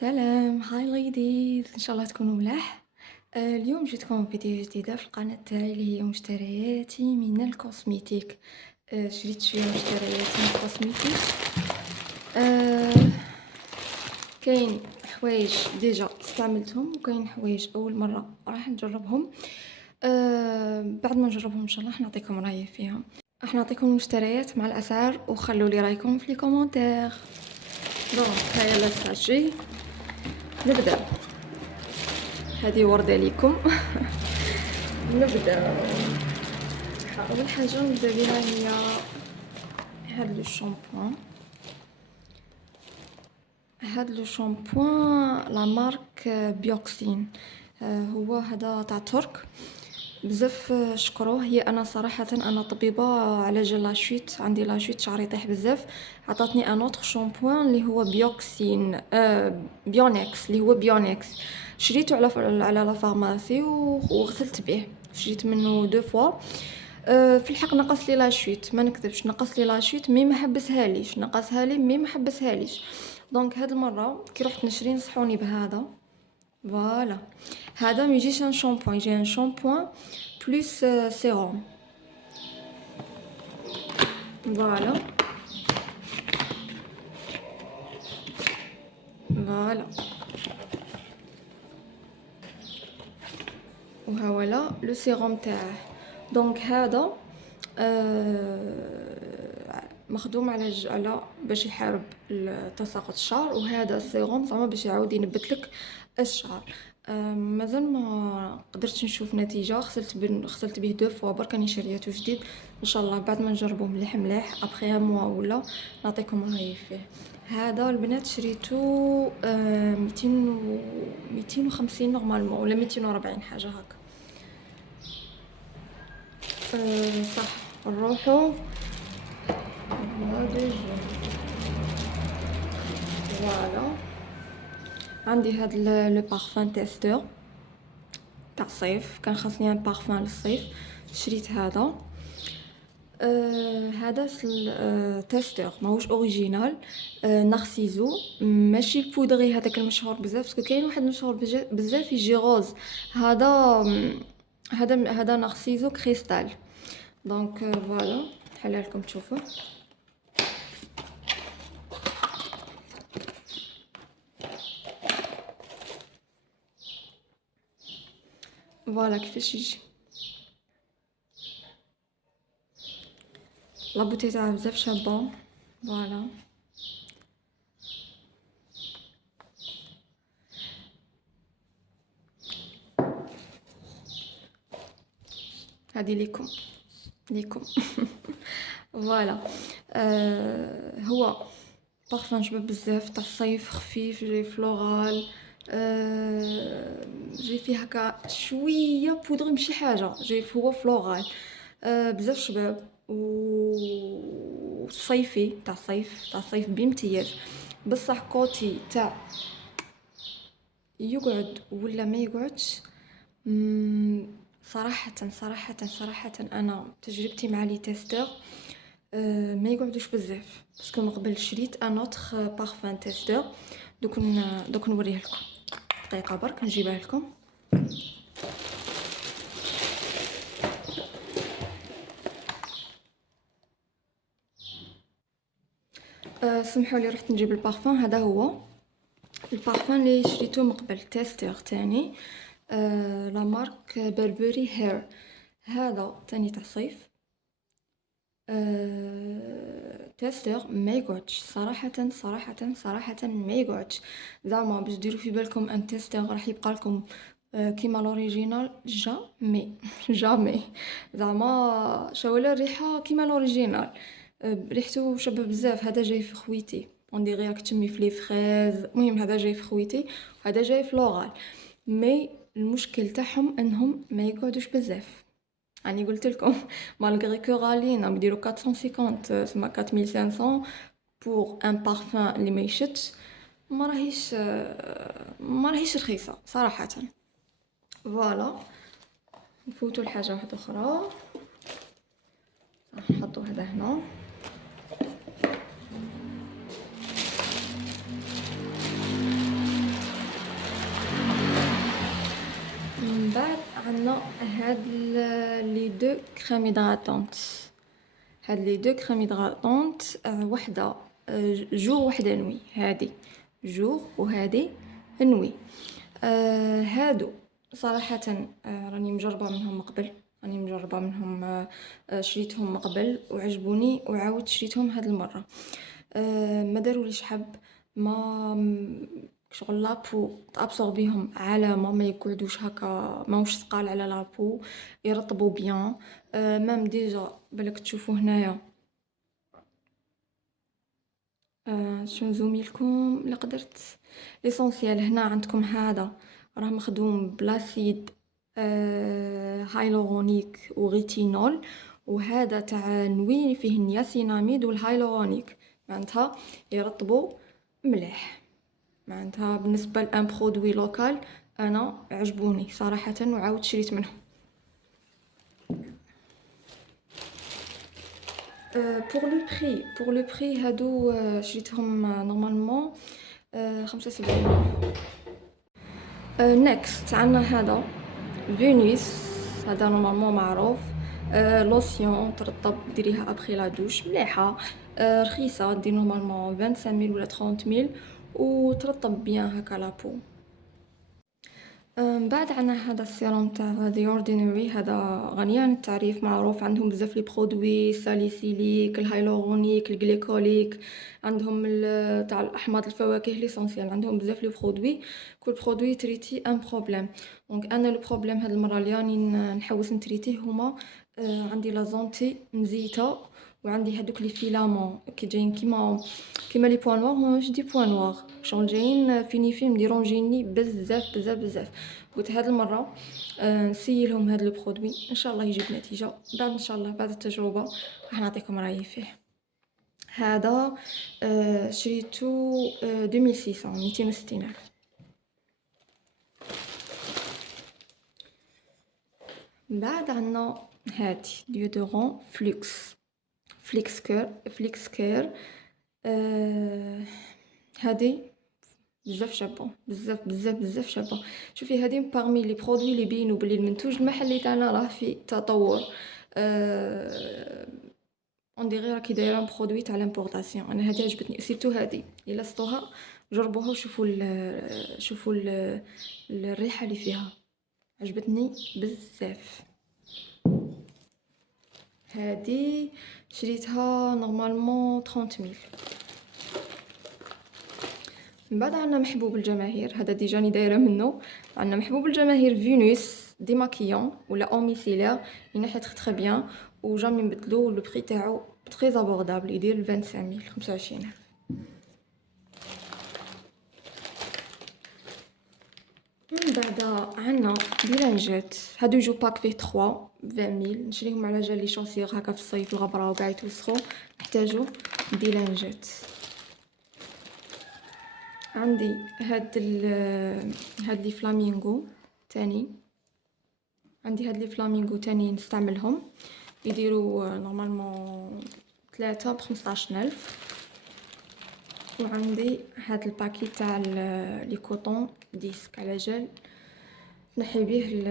سلام، هاي ليديز، ان شاء الله تكونوا ملاح. اليوم جيتكم فيديو جديده في القناه تاعي اللي هي مشترياتي من الكوسميتيك. شريت شويه مشتريات من الكوسميتيك. آه كاين حوايج ديجا استعملتهم وكاين حوايج اول مره راح نجربهم. بعد ما نجربهم ان شاء الله راح نعطيكم رايي فيهم. راح نعطيكم المشتريات مع الاسعار وخلوا لي رايكم في لي كومونتير. دونك هيا لا ساشي نبدا. هذه وردة ليكم. نبدا. اول حاجه نبدا بها هي هاد لو شامبوان. هاد لو شامبوان لا مارك بيوكسين. هو هذا تاع ترك بزاف شكروه. هي انا صراحه انا طبيبه على جال لاشوت، عندي لاشوت شعري يطيح بزاف. عطاتني ان اوتر شامبوان اللي هو بيوكسين بيونكس اللي هو بيونكس. شريته على لا فارماسي وغسلت به. شريت منه دو فوا. في الحق نقص لي لاشوت، ما نكذبش نقص لي لاشوت مي ما حبسهاليش، نقصها لي مي ما حبسهاليش. دونك هاد المره كي رحت نشري نصحوني بهذا. فوالا هذا ما يجيش ان شامبوان، يجي ان شامبوان بلوس سيروم. فوالا فوالا وها ولا لو سيروم تاعه. دونك هذا مخدوم على باش يحارب تساقط الشعر، وهذا السيروم زعما باش يعاود ينبت لك الشعر. مازال ما قدرتش نشوف نتيجه. غسلت به دو فوا، برك راني شريته جديد. ان شاء الله بعد ما نجربوه مليح مليح ابخي ان موا ولا نعطيكم رايي فيه. هذا البنات شريته 250 نورمالمون ولا 240 حاجه هكا. صح. نروحو ديجا. فوالا عندي هاد لو بارفان تيستور تاع الصيف، كان خاصني ان بارفان للصيف، شريت هذا. هذا تيستور ماهوش اوريجينال. نارسيزو، ماشي البودري هذاك المشهور بزاف، باسكو كاين واحد مشهور بزاف يجي غوز. هذا هذا نارسيزو كريستال. دونك فوالا نحلها لكم تشوفوا. فوالا كيفاش يجي. لا بوتي تاعها بزاف شابه. فوالا هذه ليكم. فوالا. هو بارفان شباب بزاف تاع الصيف، خفيف، جاي فلورال. جاي فيه هكا شويه بودر ماشي حاجه، جاي هو فلورال. بزاف شباب صيفي تاع الصيف بامتياز. بصح كوتي تاع يقعد ولا ما يقعدش. صراحة انا تجربتي مع لي تيستور ما يقعدوش بزاف، باسكو من قبل شريت ان اوتر بارفان تيستور. دوك نوريه لكم دقيقه برك نجيبها لكم. سمحوا لي رحت نجيب البارفان. هذا هو البارفان اللي شريته من قبل تيستور تاني. لا مارك بربري هير. هذا تاني تاع صيف. تيستور ما يقعدش صراحة ما يقعدش. زعما باش ديروا في بالكم ان تيستور راح يبقى لكم كيما لوريجينال، جامي جامي. زعما شاولا الريحه كيما لوريجينال. ريحته شابه بزاف. هذا جاي في خويتي، اون ديغي راك تشمي في لي فريز. المهم هذا جاي في خويتي وهذا جاي في لورال. مي المشكل تاعهم انهم ما يقعدوش بزاف. راني قلت لكم مالغري كو غاليين، راهم يديروا 450 سما 4500 بور ان بارفان اللي ما يشتش. ما راهيش رخيصه صراحه. فوالا نفوتوا لحاجه واحده اخرى. نحطوا هذا هنا. عندنا لي دو كريم هيدراتونت. هاد لي دو كريم هيدراتونت وحده جور وحده نوي. هادي جور وهادي نوي. هادو صراحة راني مجربة منهم من قبل، شريتهم من قبل وعجبوني وعاودت شريتهم هاد المرة. ما داروليش حب، ما شغل لابو تابسوربيهم علامة، ما يقعدوش هكا، ماهوش ثقال على لابو، يرطبوا بيان. مام ديجا بالك تشوفوا هنايا. شو نزوميلكم اللي قدرت ليسونسيال. هنا عندكم هذا راه مخدوم بلاسيد هايلورونيك وغيتينول، وهذا تاع نوي فيه النياسيناميد والهايلورونيك، معناتها يرطبوا مليح. معناتها بالنسبة لأن برودوي لوكال أنا عجبوني صراحة وعاود شريت منهم. بور لو بري هادو شريتهم نورمالمون 75. نيكست عندنا هذا فينيس، هذا نورمالمون معروف. لوسيون ترطب ديريها ابخي لا دوش، مليحه. رخيصه، دير نورمالمون 25000 ولا 30000 وترطب بيان هكا لابو. من بعد عندنا هذا السيروم تاع The Ordinary. هذا غني عن التعريف، معروف، عندهم بزاف لي برودوي ساليسيليك، الهايلورونيك، الجليكوليك، عندهم تاع الاحماض الفواكه ليسونسيال، عندهم بزاف لي برودوي، كل برودوي تريتي ان بروبليم. دونك انا لو بروبليم هاد المره اللي راني نحوس نتريتيه هما عندي لا زونتي مزيته، وعندي هادوك لي فيلامون كي جايين كيما لي بوان نوار، ماهمش دي بوان نوار، شغل جايين فيني مديرونجيني بزاف بزاف بزاف. قلت هاد المره نسيلهم هاد لو برودوي، ان شاء الله يجيب نتيجه. بعد ان شاء الله بعد التجربه راح نعطيكم رايي فيه. هذا شريتو 2600 260000. بعد عندنا هادي ديودورون فليكس كير. هادي بزاف شابه، بزاف شابه. شوفي هادي بارمي لي برودوي اللي بينوا بلي المنتوج المحلي تاعنا راه في تطور. اون ديغي راكي دايره برودوي تاع لامبورطاسيون. انا هادي عجبتني سيرتو، هادي الا سطوها جربوها وشوفوا شوفوا الريحه اللي فيها، عجبتني بزاف. هادي شريتها نورمالمون 30000. من بعد عندنا محبوب الجماهير، هذا ديجا راني دايره منه. عندنا محبوب الجماهير فينوس ديماكيون ولا اوميسيلير، ينحي تري بيان، وجامي نبدلو لو بري تاعو تري ابوردابل، يدير 25000 25000. من بعد عندنا بيلانجات، هادو يجو باك فيه 3 20000، نشريهم على جال لي شوسيغ هكا في الصيف الغبره وكاع يتوسخو، نحتاجو بيلانجات. عندي هاد لي فلامينغو تاني، نستعملهم، يديروا نورمالمون 3 ب15000. وعندي هاد الباكي تاع لي كوطون ديسك على جال نحي بيه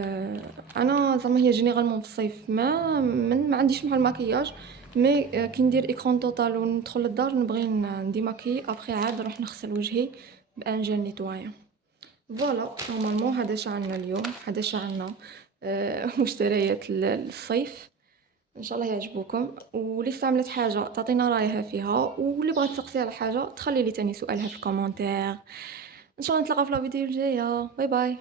انا زعما هي جينيرالمون في الصيف ما عنديش مع المكياج، مي كي ندير ايكرون توتال وندخل للدار نبغي نديماكي ابخي عاد نروح نغسل وجهي بان جيل نيتوايان. فوالا نورمالمون هذا شعرنا اليوم، هذا شعرنا مشتريات الصيف. ان شاء الله يعجبوكم، واللي استعملت حاجه تعطينا رايها فيها، واللي بغات تسقسي على حاجه تخلي لي تاني سؤالها في الكومونتير. ان شاء الله نتلاقاو في الفيديو الجايه. باي باي.